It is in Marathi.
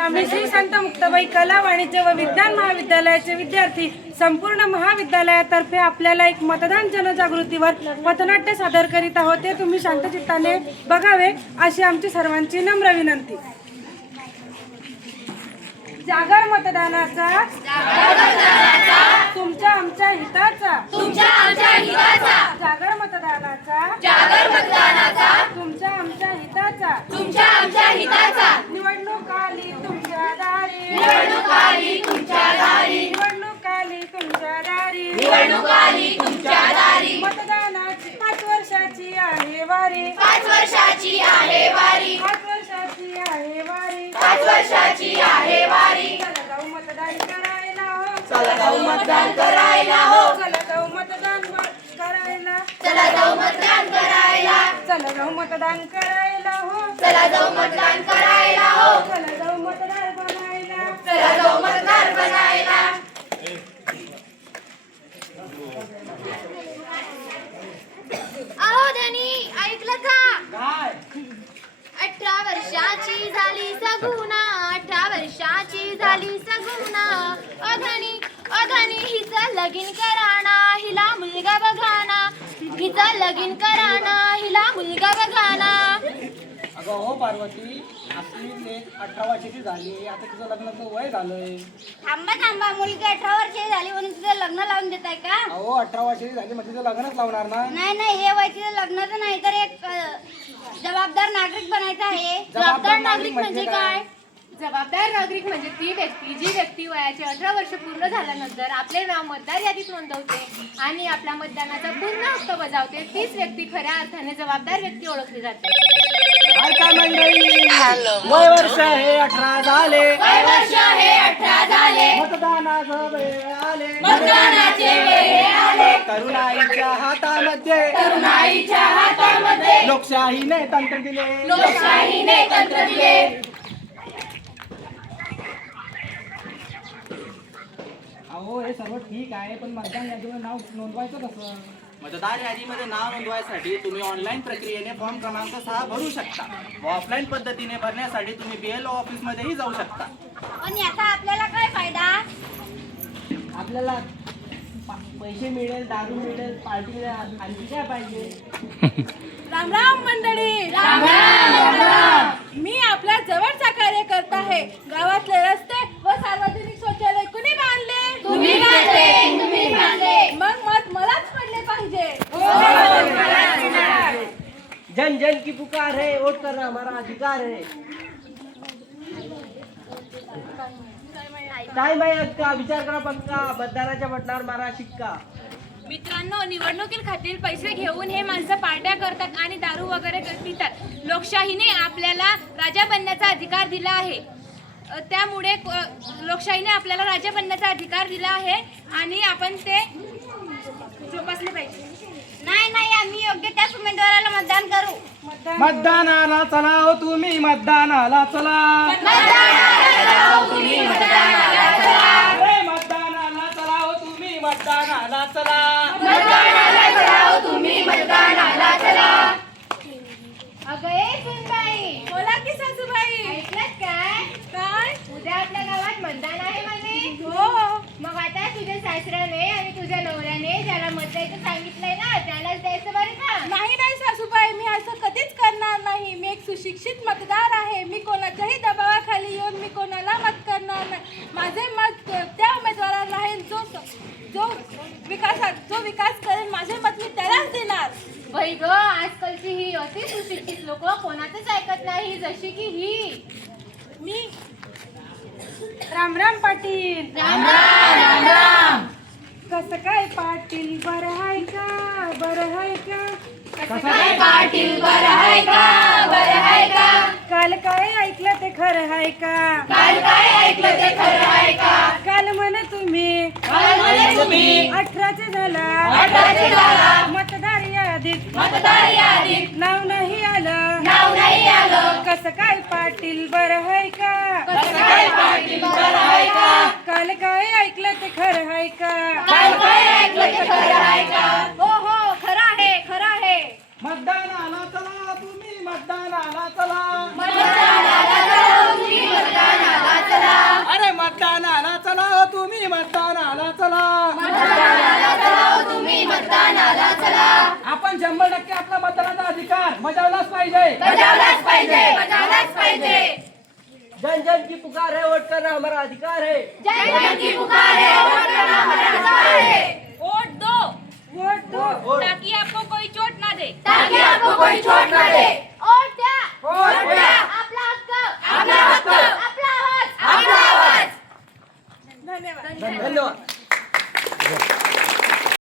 आम्ही श्री संत मुक्ताबाई कला वाणिज्य व विज्ञान महाविद्यालयाचे विद्यार्थी संपूर्ण महाविद्यालयातर्फे आपल्याला एक मतदान जनजागृतीवर पथनाट्य सादर करीत आहोत. ते तुम्ही शांतचित्ताने बघावे अशी आमची सर्वांची नम्र विनंती. जागर मतदानाचा तुमच्या आमच्या हिताचा. तुमच्या आमच्या हिताचा. जागर मतदानाचा जागर मतदानाचा तुमच्या आमच्या हिताचा तुमच्या आमच्या हिताचा निवडणूक आली तुमच्या दारी निवडणूक आली तुमच्या दारी निवडणूक आली तुमच्या दारी निवडणूक आली तुमच्या दारी. मतदानाची पाच वर्षाची आहे वारी. पाच वर्षाची आहे वारी. पाच वर्षाची आहे वारी. पाच वर्षाची आहे वारी. चला जाऊ मतदान करायला. हो चला जाऊ मतदान करायला. हो चला जाऊ मतदान करायला. चला जाऊ मतदान करायला. चला जाऊ मतदान करायला. हो चला जाऊ मतदान करायला. हो चला जाऊ मतदार बनायला. चला जाऊ मतदार बनायला अहो धनी ऐकलं का अठरा वर्षाची झाली सगुणा अठरा वर्षाची झाली सगुणा. अधनी अधनी हिचं लगीन कराना हिला मुलगा बघाना. हिचं लगीन कराना हिला मुलगा बघाना. अगं हो पार्वती आपली अठरा वर्षाची झाली आता तुझं लग्नाचं वय झालंय. थांबा थांबा मुलगी अठरा वर्षाची झाली म्हणून तुझं लग्न लावून देत आहे का? अहो अठरा वर्षाची झाली म्हणजे तिचं लग्नच लावणार ना? नाही नाही हे वय तिचं लग्नाचं नाही तर एक अ, जबाबदार नागरिक बनायचं आहे. जबाबदार नागरिक म्हणजे काय? जबाबदार नागरिक म्हणजे ती व्यक्ती जी व्यक्ती वयाचे अठरा वर्ष पूर्ण झाल्यानंतर आपले नाव मतदार यादीत नोंदवते आणि आपला मतदानाचा पूर्ण हक्क बजावते तीच व्यक्ती खऱ्या अर्थाने जबाबदार व्यक्ती ओळखली जाते. ऐका मंडळी वय वर्ष हे अठरा झाले. वय वर्ष हे अठरा झाले. मतदानाचं वेळ आले. मतदानाचे वेळ आले. तरुणाईच्या हातामध्ये. तरुणाईच्या हातामध्ये लोकशाहीने तंत्र दिले. लोकशाहीने तंत्र दिले. अहो हे सर्व ठीक आहे पण मतदान यादीवर नाव नोंदवायचं कसं? मतदार यादीमध्ये नाव नोंदवायसाठी तुम्ही ऑनलाईन प्रक्रियेने फॉर्म क्रमांक सहा भरू शकता. व ऑफलाईन पद्धतीने भरण्यासाठी तुम्ही बी एल ओ ऑफिसमध्येही जाऊ शकता. पण याचा आपल्याला काय फायदा? आपल्याला पैसे मिळेल दारू मिळेल पार्टी मिळेल आणखी काय पाहिजे? राम राम मंडळी. मी आपल्या जवळचा कार्यकर्ता आहे. गावातले रस्ते व सार्वजनिक शौचालय कुणी बांधले? तुम्ही बांधले तुम्ही बांधले. मग मत मलाच पडले पाहिजे. जन जन की पुकार है वोट करना हमारा अधिकार है. टाइम आहे अक्का विचार करा पक्का. मतदाराच्या बटनावर मारा शिक्का. मित्रांनो निवडणुकीत खातील पैसे घेऊन हे माणसं पार्ट्या करतात आणि दारू वगैरे कर- पितात लोकशाहीने आपल्याला राजा बनण्याचा अधिकार दिला आहे. त्यामुळे क- लोकशाहीने आपल्याला राजा बनण्याचा अधिकार दिला आहे आणि आपण ते जोपासले पाहिजे. नाही नाही आम्ही योग्य त्याच उमेदवाराला मतदान करू. मतदानाला चला हो तुम्ही. मतदानाला चला ए, मतदानाला चला हो तुम्ही मतदानाला चला अगं ए सुनबाई बोला की सासूबाई ऐकलत काय काय उद्या आपल्या गावात मतदान आहे म्हणे हो. मग आता तुझ्या सासऱ्याने आणि तुझ्या नवऱ्याने ज्याला मत द्यायचं सांगितलंय ना त्यालाच द्यायचं बरं का? नाही नाही सासूबाई मी असं कधीच करणार नाही. मी एक सुशिक्षित मतदार आहे. मी कोणाच्याही दबावाखाली येऊन मी कोणाला मत करणार नाही. माझे मत त्या उमेदवाराला आहे. जो जो विकासात जो विकास करेल माझे मत मी त्यालाच देणार. बाई ग आजकालची ही अति सुशिक्षित लोक कोणाचंच ऐकत नाही जशी की ही. मी राम राम पाटील. राम राम राम कसं काय पाटील बरं आहे का? बरं आहे का? कसं काय पाटील बरं आहे का? बरं आहे का? काल काय ऐकलं ते खरं आहे का? काल काय ऐकलं ते खरं आहे का? काल म्हण तुम्ही. काल म्हणे तुम्ही. अठराचे झाला. अठराचे झाला. मतदार यादीत मतदार यादीत. नाव नाही आलं. नाव नाही आलं. कसं काय पाटील बरं आहे का? कसं काय पाटील बरं आहे का? काल काय ऐकलं ते खरं आहे का? काल काय ऐकलं ते खरं आहे का? हो हो खरं आहे खरं आहे. मतदानाला चला तुम्ही चला मतदानाला चला. मतदानाला चला. आपण शंभर टक्के आपला मतदानाचा अधिकार बजावलाच पाहिजे. बजावलाच पाहिजे. बजावलाच पाहिजे. जन जन की पुकार है वोट करना हमारा अधिकार है. जय जन की पुकार है वोट करना हमारा अधिकार है. वोट दो. वोट दो. ताकि आपको कोई चोट ना दे. ताकि आपको कोई चोट न दे.